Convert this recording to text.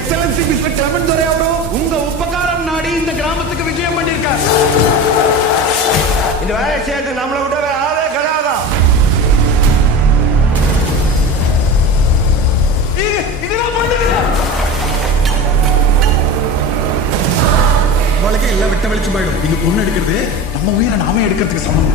Excellency mister கிளமன் துரை அவரும் உங்க உபகாரம் நாடி இந்த கிராமத்துக்கு விஜயம் பண்ணிருக்கார். இந்த வேலையை சேர்த்து நம்மளை விட ஆளே கிடையாதான். இதெல்லாம் பண்ணுங்க. வாழ்க்கை எல்லாம் விட்ட வெளிச்சு போயிடும். இங்க பொண்ணு எடுக்கிறது நம்ம உயிரை நாமே எடுக்கிறதுக்கு சமம்.